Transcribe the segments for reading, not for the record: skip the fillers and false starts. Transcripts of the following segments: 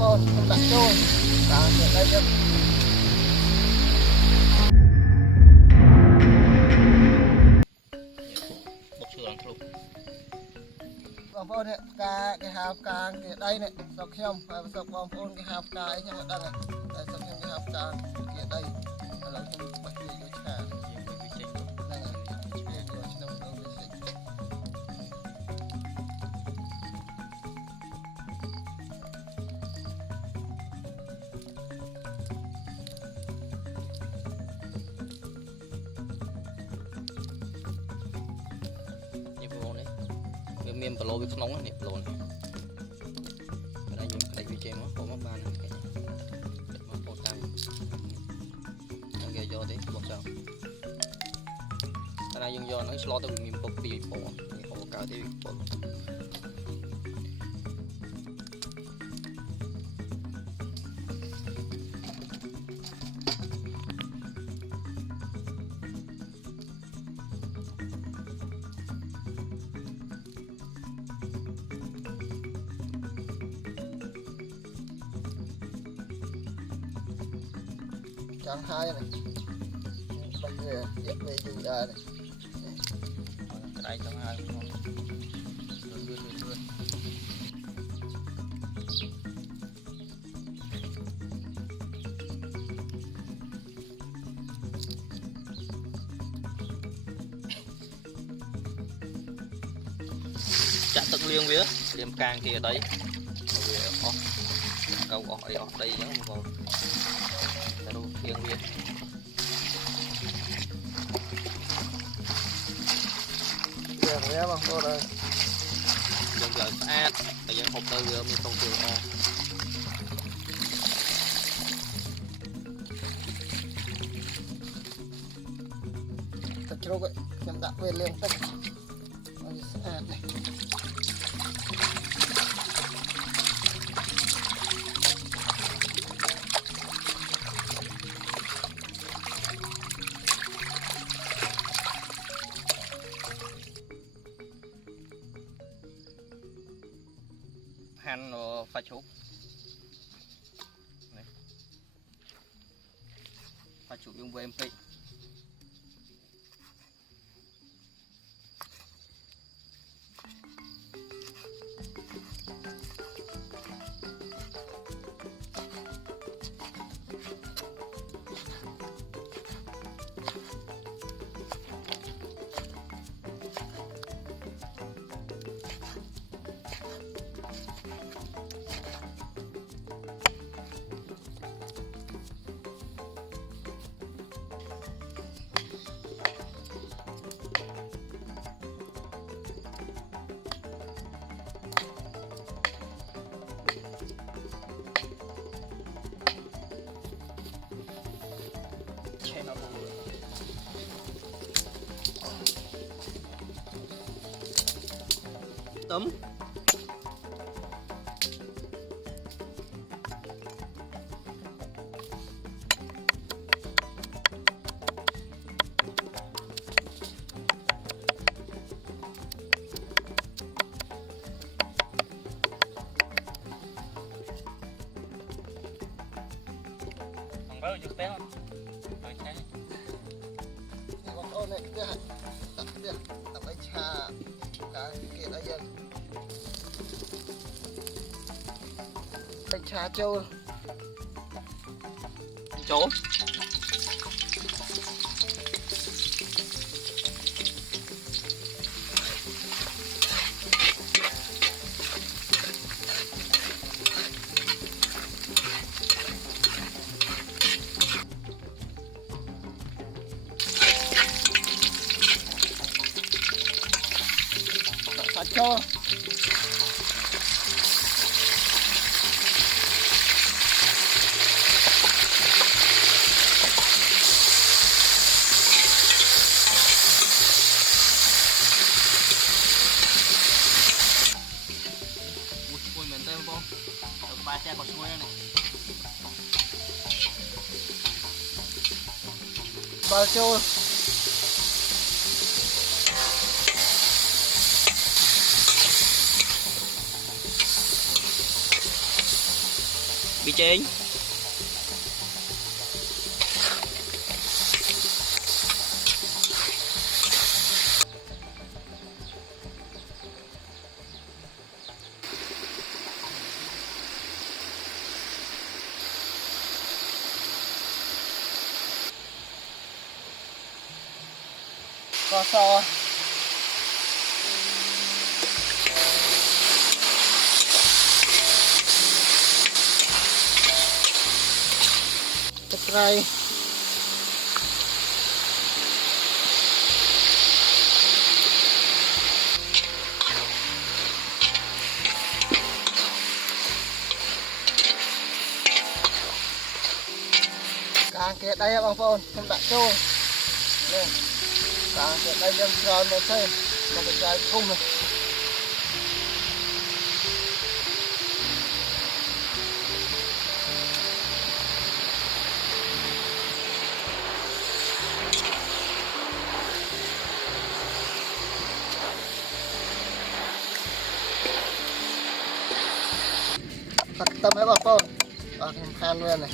បងប្អូនខ្ញុំដាក់ចូលតាមទៀតđâyទៀតបុកឈើឡើងគ្រប់បងប្អូននេះផ្កាគេហៅផ្កាគេដៃនេះស្រុកខ្ញុំហើយស្រុកបងប្អូនគេហៅផ្កាអីខ្ញុំមិនដឹងតែស្រុកខ្ញុំគេហៅផ្កាគេដៃឥឡូវខ្ញុំបាច់វាយកឆាយើងវាចេញហ្នឹងហើយវាយកឆ្នាំទៅវាចេញមានប្លូវាក្នុងនេះប្លូនេះតែយើងផ្លេចវាចេញមកមកបានគេមកពោតតាមគេយកទេបោះចោលតែយើងយកហ្នឹងឆ្លទៅវាមានពុកពីពណ៌នេះហូរកើតទេពុកchẳng hai này bây giờ dẹp về dùng ra này cái này chẳng hai luôn luôn chặt tận liêng vía liềm càng kia đấy câu ở đây nhá một riêng biệt riêng bé bằng cô đây dân gửi phát để dân học tư mình không chịu o thật trâu vậy em đặt về liền tất này hành pha chụp này pha chụp dùng với MP tấm thằng bao nhiêu té không? Rồi thế. Con ô này kia, đặt kia, đặt bánh trà, cái kia đây dân. Bánh trà châu. Chỗ. Cho ui mình tên không được 3 xe còn xuôi này bao nhiêu bị chén có so cây càng kia đây bông phôn không đặt trôi nè càng kia đây dân tròn một thêm còn một trái cung này thật tâm hết bông phôn thêm khan nguyên này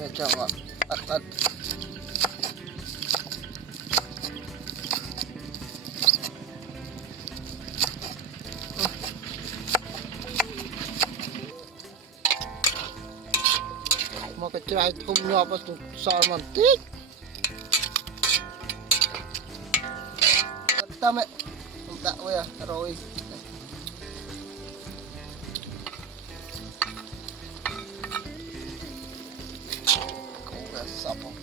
về chồng ạ ắt một cái chai thùng nhỏ vào soi một tít tâm ấy không tạo bây giờ rồi sập không?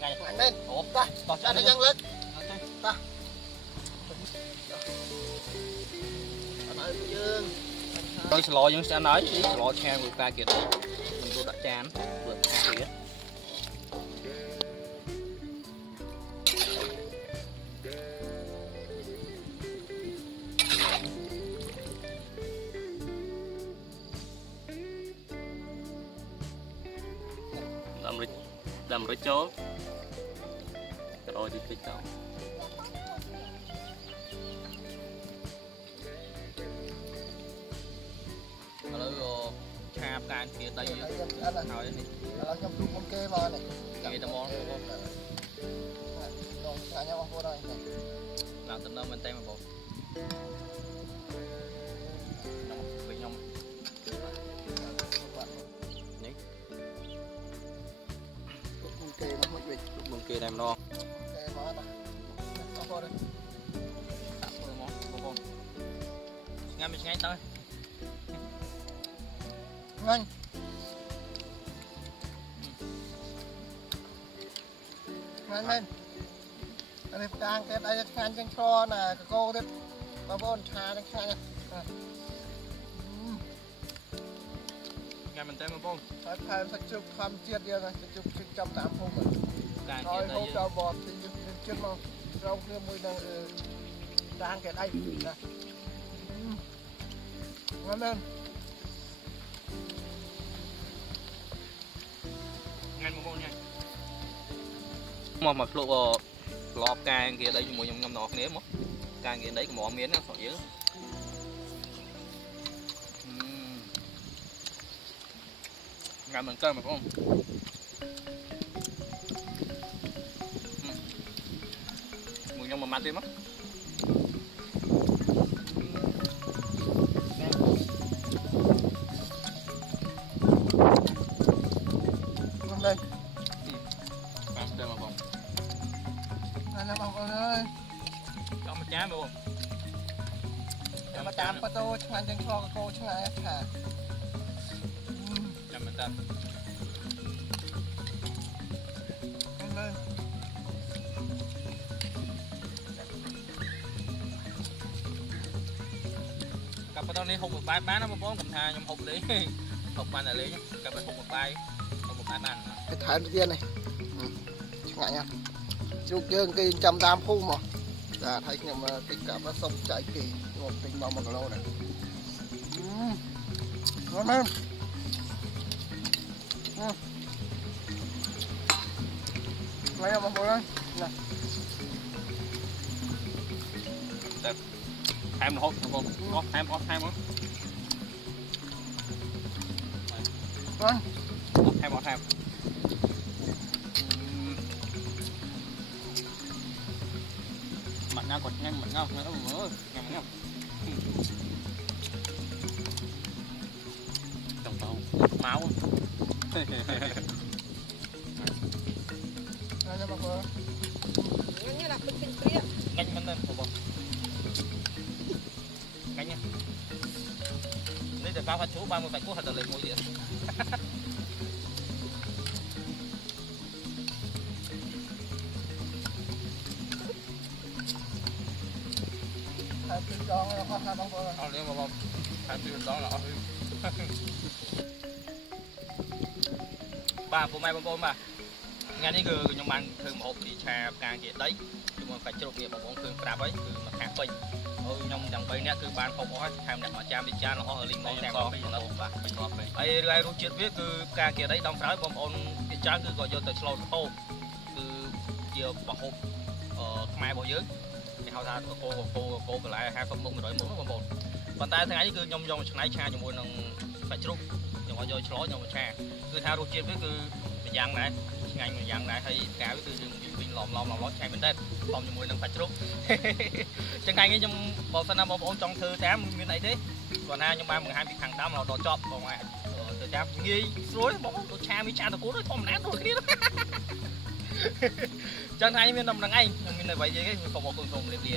Ngay lên, ta, cho nó dâng lên, ta. tôi sẽ lo những sẽ nói chứ lo cha người ta kia mình tôi đã chán vượt qua kia làm rồi chốt rồi đi tích tao rồi cha can kia đây hỏi đi trong lúc con kê mà này kia tao món rồi cả nhau vào đây làm tình mình tay mà bộ với nhau kê nó mất việc bên kia đem lo kê mà nó có đây tạm thôi món con ngay mình ngay tới nhanh nhanh lên đây đang cái đây khan chân cho nè cô đấy bà vốn trà đây khan ngay mình tay mà bông phải phải phải chụp tham chiết đi rồi chụp trăm tám hôm rồi nói hôm đầu bọt thì chết mà rau kia mới đang cái đây nè ngon lên ngay một bông nha mà lộ lọp càng kia đây một nhom ngâm nọt nếm không càng kia đấy có mỏ miếng nó sọt dữ ngay mình cơm mà phải không mùi nhom mà mặn thêm á ngon lên đây mà không này là bông ơi cho mà chán luôn cho mà chán có tô chẳng hạn chân cho cô chẳng hạn hả chăm mình ta lên cặp tao đi hùng một bài bán nó có cầm tha nhưng hùng đi hùng bàn là lấy nhá cặp hùng một bài hùng một bài bàn cái thái đầu tiên này chẳng hạn nha chụp chương cái 180 phút mà là thấy nhưng mà tính cả nó sông chạy kỳ một tính vào một lô này ngon hơn lấy cho bông bông lên nè Ham nó hốt không có ham không ngon ham mặt nhau còn nhanh mặt nhau nữa ngầm trồng tàu máu lấy cho bông bông Ini lah penting pria. nhanh bên lên không nhanh nha đây là cao phát chú 30 phải cố hạt lấy mỗi điện hai cái con nó có hai bông bôngเอาเลี้ยงมาทานตื่นร้องเหรอbà phụ mày bông bà ngheនេះគឺខ្ញុំបានធ្វើម្ហូបពីឆាផ្កាគេដីជាមួយកាច់ជ្រូកវាបងប្អូនឃើញប្រាប់ហើយគឺមកខាងពេញហើយខ្ញុំទាំង3នាក់គឺបានហូបអស់ហើយថែមអ្នកមកចាមវិចារល្អលីងមកទាំងអស់ពីនោះបាទពេញអស់ពេញហើយរឿងរសជាតិវាគឺផ្កាគេដីដំក្រោយបងប្អូនជាច្រើនគឺក៏យកទៅឆ្លូតហូបគឺជាម្ហូបខ្មែររបស់យើងគេហៅថាកកកន្លែ50មុខ100មុខបងប្អូនប៉ុន្តែថ្ងៃនេះគឺខ្ញុំយកឆ្នៃឆាជាមួយនឹងកាច់ជ្រូកខ្ញុំឲ្យយកឆ្លោខ្ញុំឆាគឺថារសជាតិវាគឺម្យ៉ាងដែរឆ្ងាញ់ម្យ៉ាងដែរហើយផ្កាវាគឺយើងវិញឡំឆ្ងាញ់មែនតើផ្សំជាមួយនឹងកាច់ជ្រូកចឹងថ្ងៃនេះខ្ញុំបើសិនណាបងប្អូនចង់ធ្វើតាមមានអីទេគាត់ថាខ្ញុំបានបង្ហាញពីខាងដើមដល់ចប់បងអាចទៅតាមងាយស្រួលបងប្អូនឆាមីឆាតកូនធម្មតាដូចគ្នាចឹងថ្ងៃនេះមានតែម្ដងឯងខ្ញុំមានអ្វីទេសូមអរគុណសូមលាលា